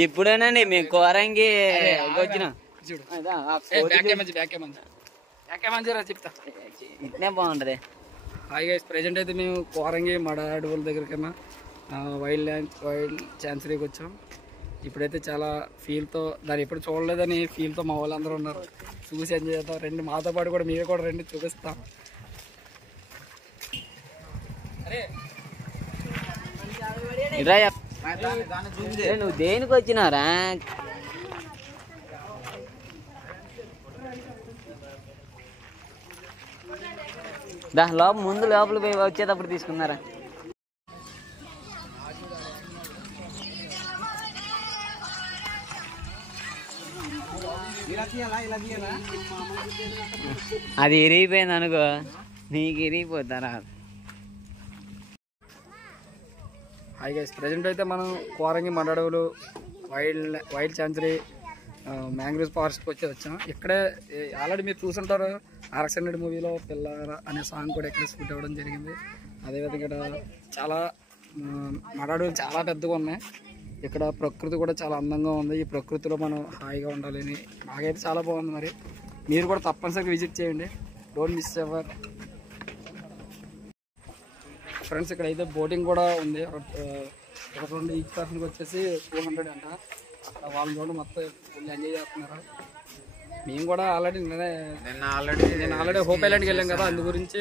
ఇప్పుడేనండి మేము కోరంగి వచ్చినాం. చెప్తా ఇట్నే బాగుంటది. హాయ్ గైస్, ప్రెజెంట్ అయితే మేము కోరంగి మడ అడవుల దగ్గరికన్నా వైల్డ్ ఛాన్సరీకి వచ్చాం. ఇప్పుడైతే చాలా ఫీల్తో, దాన్ని ఎప్పుడు చూడలేదని ఫీల్తో మా వాళ్ళందరూ ఉన్నారు. చూసి ఎంజాయ్ చేద్దాం రండి, మాతో పాటు కూడా మీరు కూడా రండి, చూపిస్తాం. నువ్వు దేనికి వచ్చినారా? ముందు లోపల పోయి వచ్చేటప్పుడు తీసుకున్నారా? అది ఇరిగిపోయింది అనుకో, నీకు ఇరిగిపోతారా? హాయ్ గైస్, ప్రజెంట్ అయితే మనం కోరంగి మండడవులు వైల్డ్ ఛాన్సరీ మ్యాంగ్రోవ్ ఫారెస్ట్కి వచ్చాం. ఇక్కడే ఆల్రెడీ మీరు చూసుంటారు, ఆర్ఎక్స్100 మూవీలో పిల్ల అనే సాంగ్ కూడా ఇక్కడ షూట్ అవ్వడం జరిగింది. అదేవిధంగా ఇక్కడ చాలా మడడవులు చాలా పెద్దగా ఉన్నాయి. ఇక్కడ ప్రకృతి కూడా చాలా అందంగా ఉంది. ఈ ప్రకృతిలో మనం హాయిగా ఉండాలని నాకైతే చాలా బాగుంది. మరి మీరు కూడా తప్పనిసరిగా విజిట్ చేయండి, డోంట్ మిస్ ఎవర్. ఫ్రెండ్స్, ఇక్కడ అయితే బోటింగ్ కూడా ఉంది. ఒక 2 ఈచ్ పర్సన్కి వచ్చేసి 200 అంట. అక్కడ వాళ్ళు కూడా మొత్తం ఫుల్ ఎంజాయ్ చేస్తున్నారు. మేము కూడా నేను ఆల్రెడీ హోప్ ఐలాండ్కి వెళ్ళాం కదా, అందు గురించి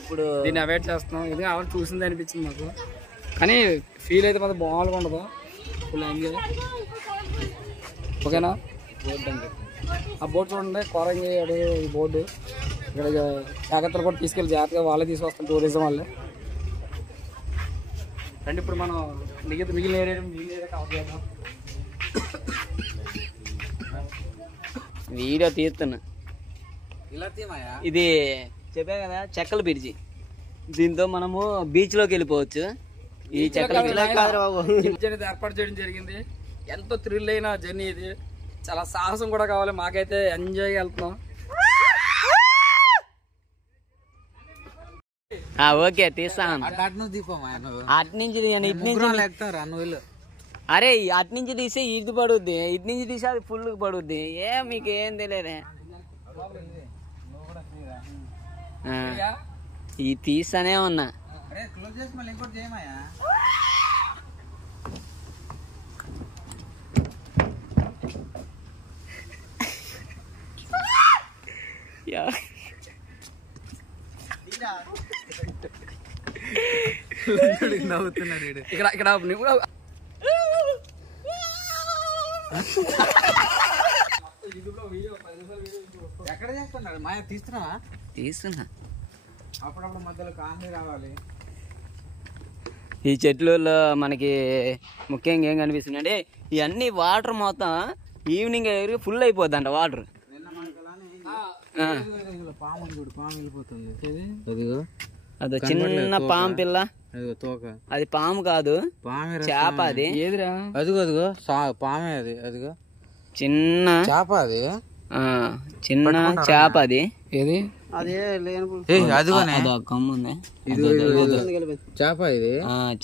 ఇప్పుడు దీన్ని అవాయిడ్ చేస్తున్నాం. ఇది ఆల్రెడీ చూసింది అనిపించింది మాకు, కానీ ఫీల్ అయితే మాత్రం బాగా ఉండదు. Full enjoy. ఓకేనా? ఆ బోర్డు చూడండి, కోరంగి అడుగు ఈ బోర్డు. ఇక్కడ జాగ్రత్తలు కూడా తీసుకెళ్ళి జాగ్రత్తగా వాళ్ళే తీసుకొస్తాం, టూరిజం వాళ్ళే. రండి, ఇప్పుడు మనం మిగిలిన ఏరియా కవర్ చేద్దాం. వీడియో తీస్తున్నా. ఇది చెప్పా కదా, చెక్కల బ్రిడ్జి. దీంతో మనము బీచ్ లోకి వెళ్ళిపోవచ్చు. ఈ చెక్కల ఏర్పాటు చేయడం జరిగింది. ఎంతో థ్రిల్ అయిన జర్నీ ఇది. చాలా సాహసం కూడా కావాలి. మాకైతే ఎంజాయ్గా వెళ్తున్నాం. ఓకే, తీస్తాను. అటు నుంచి అరే అటు నుంచి తీస్తే ఇది పడుద్ది, ఇటు నుంచి తీస్తే అది ఫుల్ పడుద్ది. మీకు ఏం తెలియదే. ఇది తీస్తానే ఉన్నా. నవ్వుతున్నారు ఇక్కడ ఎక్కడ చేస్తున్నారు? మాయ తీస్తున్నా. అప్పుడప్పుడు మధ్యలో కామెడీ రావాలి. ఈ చెట్లలో మనకి ముఖ్యంగా ఏం కనిపిస్తుంది అంటే, ఇవన్నీ వాటర్ మొత్తం ఈవినింగ్ ఫుల్ అయిపోద్దంట వాటర్. పాము వెళ్ళిపోతుంది. అదో చిన్న పాము పిల్ల. అది పాము కాదు, చేప. అది ఏదిరా? అదిగో పామే. అదిగో చిన్న చేప. అది చిన్న చేప. అది ఏది? అదో కమ్ముంది చేప. ఇది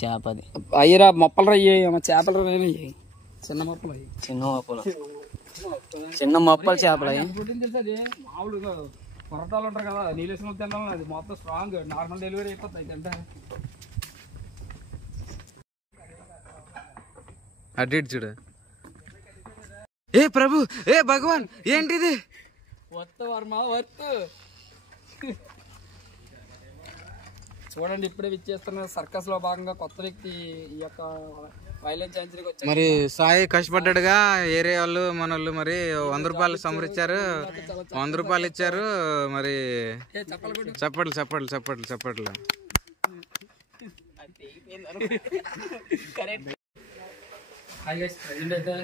చేప. అది అయ్యరా మొప్పలు రయ్యాయి, చేపలు రయ్యాయి. చిన్న మొప్పలు చిన్న మొప్పలు చేపలు. మామూలుగా పొరటాలు ఉంటారు కదా, నీళ్ళేసిన తినడం. అది మొత్తం స్ట్రాంగ్, నార్మల్ డెలివరీ అయిపోతాయి అంటే. అడ్డేట్ చూడు. ఏ ప్రభు, ఏ భగవాన్, ఏంటిది? చూడండి, ఇప్పుడే విచ్చేస్తున్న సర్కస్ లో భాగంగా కొత్త వ్యక్తి ఈ యొక్క వైల్డ్ ఛాన్సరీకి వచ్చారు. మరి సాయి కష్టపడ్డాడుగా. ఏరియా వాళ్ళు మన వాళ్ళు మరి 100 రూపాయలు సమరిచ్చారు, 100 రూపాయలు ఇచ్చారు. మరి చప్పట్లు. హాయ్ గైస్, ప్రెజెంట్ అయితే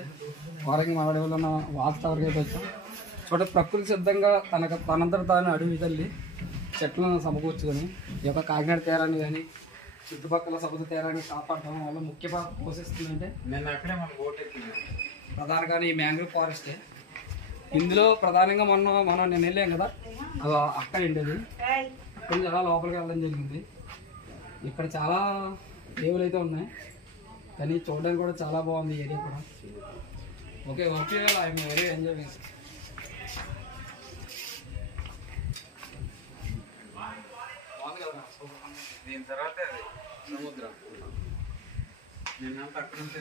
కోరంగి మాడేవాళ్ళు ఉన్న వాచ్ టవర్కి అయితే వచ్చాం. చూడండి, ప్రకృతి సిద్ధంగా తనంతట తాను అడవి తల్లి చెట్లను సమకూర్చుకొని ఈ యొక్క కాకినాడ తీరాన్ని కానీ చుట్టుపక్కల సముద్ర తీరాన్ని కాపాడటం వల్ల ముఖ్య పాత్ర పోషిస్తుందంటే ప్రధానంగా ఈ మ్యాంగ్రోవ్ ఫారెస్టే. ఇందులో ప్రధానంగా మనం నేను వెళ్ళాం కదా, అది అక్కడ ఉండేది. అక్కడ నుంచి అలా లోపలికి వెళ్ళడం జరిగింది. ఇక్కడ చాలా దేవులు అయితే ఉన్నాయి. కానీ చూడడానికి కూడా చాలా బాగుంది ఏరియా కూడా. Okay okay I'm very enjoying. దీని తర్వాత సముద్రం నిన్నంత అక్కడ నుంచి